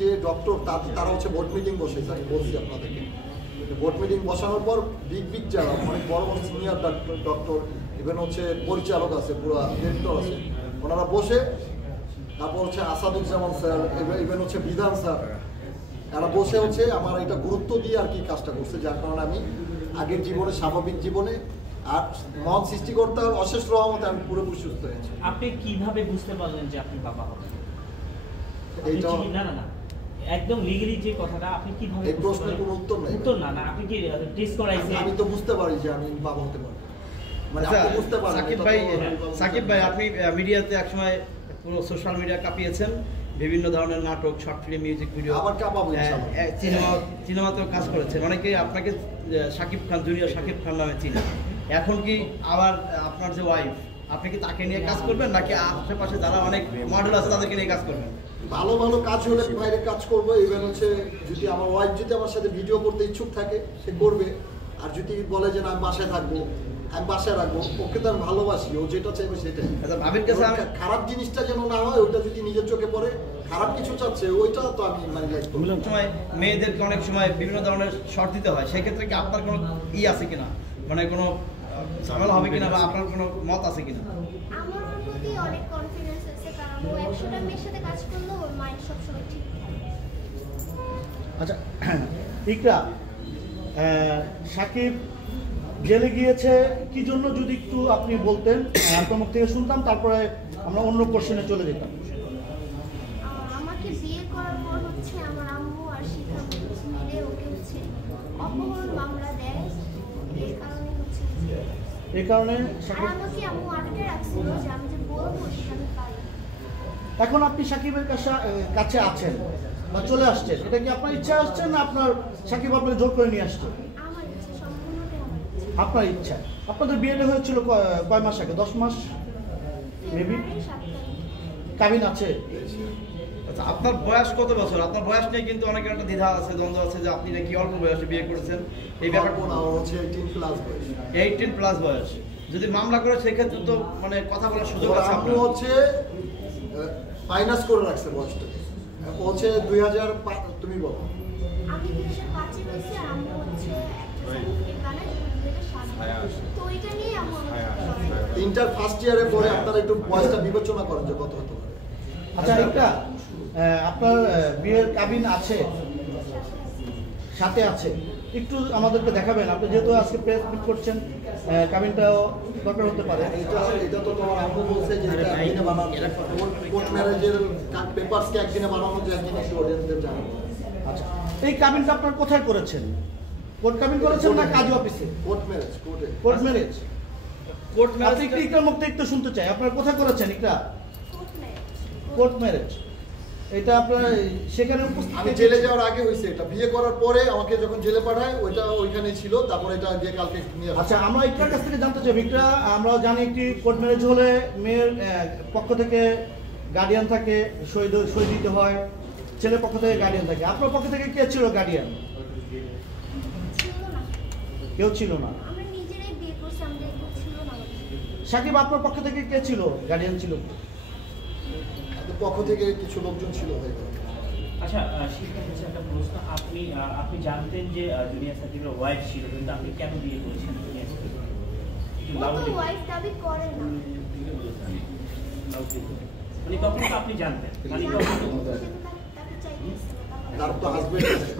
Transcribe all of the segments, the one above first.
যে ডক্টর তারা হচ্ছে বোর্ড মিটিং বসেছে, আমি বলছি আপনাদেরকে। বোর্ড মিটিং বসানোর পর বিগ যারা অনেক বড় বড় সিনিয়র ডক্টর, ইভেন হচ্ছে পরিচালক আছে, পুরো ডিরেক্টর আছে, ওনারা বসে, তারপর হচ্ছে আসাদুজ্জামান স্যার, ইভেন হচ্ছে বিধান স্যার, এরা বসে হচ্ছে আমার এটা গুরুত্ব দিয়ে আর কি কাজটা করছে, যার কারণে আমি আগের জীবনে, স্বাভাবিক জীবনে আর মন সৃষ্টিকর্তার অশেষ রহমতে আমি পুরোপুরি সুস্থ হয়েছি। আপনি কিভাবে বুঝতে পারলেন যে আপনি বাবা হবেন? এইটা না একদম লিগ্যালি যে কথাটা আপনি কিভাবে? এই প্রশ্নের কোনো উত্তর নাই। উত্তর না, আপনি কি টেস্ট করাইছেন? আমি তো বুঝতে পারি যে আমি বাবা হতে পারি, মানে আপনি বুঝতে পারেন। সাকিব ভাই আপনি মিডিয়াতে একসময় পুরো সোশ্যাল মিডিয়া কাঁপিয়েছেন, বিভিন্ন ধরনের নাটক, শর্ট ফিল্ম, মিউজিক ভিডিও, আবার কাঁপাবো ইনশাআল্লাহ। সিনেমাতেও কাজ করেছেন। অনেকে আপনাকে সাকিব খান, জুনিয়র সাকিব খান নামে চিনে। এখন কি আবার আপনার যে ওয়াইফ, আপনি কি তাকে নিয়ে কাজ করবেন, নাকি আশেপাশে যারা অনেক মডেল আছে তাদেরকে নিয়ে কাজ করবেন? ভালো ভালো কাজ হলে বাইরে কাজ করবো। ইভেন হচ্ছে যদি আমার ওয়াইফ যদি আমার সাথে ভিডিও করতে ইচ্ছুক থাকে সে করবে, আর যদি বলে যে না আমি বাসায় থাকবো, আমি বাসায় রাখবো, ওকে তো আমি ভালোবাসি, ও যেটা চাইবে সেটাই। ভাবির কাছে খারাপ জিনিসটা যেন না হয়, ওইটা যদি নিজের চোখে পড়ে, খারাপ কিছু চাচ্ছে ওইটা তো আমি মানে সময় মেয়েদেরকে অনেক সময় বিভিন্ন ধরনের শর্ট দিতে হয়, সেক্ষেত্রে কি আপনার কোনো আছে কিনা, মানে কোনো ঝামেলা হবে কিনা, বা আপনার কোনো মত আছে কিনা? আমার ওর প্রতি অনেক কনফিডেন্স আছে, কারণ ও 100টা মেয়ের সাথে কাজ করলে ওর মাইন্ড সবসময় ঠিক থাকে। আচ্ছা ইকরা, সাকিব জেলে গিয়েছে কি জন্য যদি একটু আপনি বলতেন, আপনার মুখ থেকে শুনতাম, তারপরে আমরা অন্য কোশ্চেনে চলে যেতাম। আমাকে বিয়ে করার পর হচ্ছে আমার আম্মু আর শিখা মিলে ওকে হচ্ছে অপহরণ মামলা দেয়, এই কারণে হচ্ছে এই কারণে আমাকে আম্মু আটকে রাখছিল যে আমি যে বলবো সেটা আমি পারি। এখন আপনি সাকিবের কাছে আছেন বা চলে আসছেন, এটা কি আপনার ইচ্ছা আসছে না আপনার সাকিব আপনাকে জোর করে নিয়ে আসছে? আমার ইচ্ছা, সম্পূর্ণটাই আমার ইচ্ছা। আপনার ইচ্ছা। আপনাদের বিয়েটা হয়েছিল কয় মাস আগে? 10 মাস মেবি। কাবিন আছে? আচ্ছা, আপনার বয়স কত বছর? আপনার বয়স নিয়ে কিন্তু অনেকের একটা দ্বিধা আছে, দ্বন্দ্ব আছে যে আপনি নাকি অল্প বয়সে বিয়ে করেছেন। এই ব্যাপারটা হচ্ছে 18+ বয়স। 18+ বয়স। যদি মামলা করে সেক্ষেত্রে তো মানে কথা বলার সুযোগ আছে। আপনি হচ্ছে ফাইনান্স করে রাখছে বয়সটা, হচ্ছে 2005। তুমি বলো। আমি 2005 এ হইছে, আম্মু হচ্ছে একটা সার্টিফিকেট বানায় 2007। তো এটা নিয়ে আম্মু আমাকে ইন্টার ফার্স্ট ইয়ারে পরে আপনারা একটু বয়সটা বিবেচনা করেন যে কত হতে পারে। আচ্ছা একটা আপনার বিয়ের কাবিন আছে, সাথে আছে, একটু আমাদেরকে দেখাবেন? আপনি যেহেতু আজকে প্রেস মিট করছেন, কাবিনটাও দরকার হতে পারে। এটা তো তোমার আম্মু বলছে যে এটা একদিনে বানানো, কোর্ট ম্যারেজের পেপারসকে একদিনে বানানো, যে একদিনে একটু অডিয়েন্সদের জানাবো। আচ্ছা, এই কাবিনটা আপনার কোথায় করেছেন? কোর্ট কাবিন করেছেন না কাজী অফিসে? Court marriage. Court marriage. Court marriage একটু মুক্তি একটু শুনতে চাই, আপনার কোথায় করেছেন? এটা কোর্ট ম্যারেজ। এটা আপনার সেখানে উপস্থিত? আমি জেলে যাওয়ার আগে হয়েছে এটা, বিয়ে করার পরে আমাকে যখন জেলে পাঠায় ওইটা ওইখানেই ছিল, তারপর এটা গিয়ে কালকে নিয়ে। আচ্ছা, আমরা একটার কাছ থেকে জানতে চাই, একটা আমরা জানি একটি কোর্ট ম্যারেজ হলে মেয়ের পক্ষ থেকে গার্ডিয়ান থাকে, সই দিতে হয়, ছেলের পক্ষ থেকে গার্ডিয়ান থাকে। আপনার পক্ষ থেকে কে ছিল গার্ডিয়ান? কেউ ছিল না। আমরা নিজেরাই বিয়ে করছি, আমাদের কেউ ছিল না। সাকিব, আপনার পক্ষ থেকে কে ছিল গার্ডিয়ান? ছিল পক্ষ থেকে কিছু লোকজন ছিল। আচ্ছা, শিক্ষা হচ্ছে একটা প্রশ্ন, আপনি জানতেন যে জুনিয়র সাকিবের ওয়াইফ ছিল, কিন্তু আপনি কেন বিয়ে করেছেন জুনিয়র সাকিব? ও তো ওয়াইফ দাবি করে না। মানে তখন তো আপনি জানতেন, মানে তাকে চাইতেছিল, তার তো হাজবেন্ড আছে,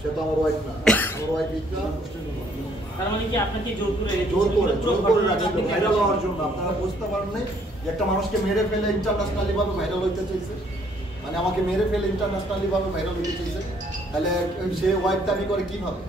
সে তো আমার ওয়াইফ না। আমার ওয়াইফ ইকরা। তার মানে কি আপনাকে জোর করে রাখছে ভাইরাল হওয়ার জন্য? আপনারা বুঝতে পারেন নাই যে একটা মানুষকে মেরে ফেলে ইন্টারন্যাশনালি ভাবে ভাইরাল হইতে চাইছে, মানে আমাকে মেরে ফেলে ইন্টারন্যাশনালি ভাবে ভাইরাল হইতে চাইছে, তাহলে সে ওয়াইফ দাবি করে কিভাবে?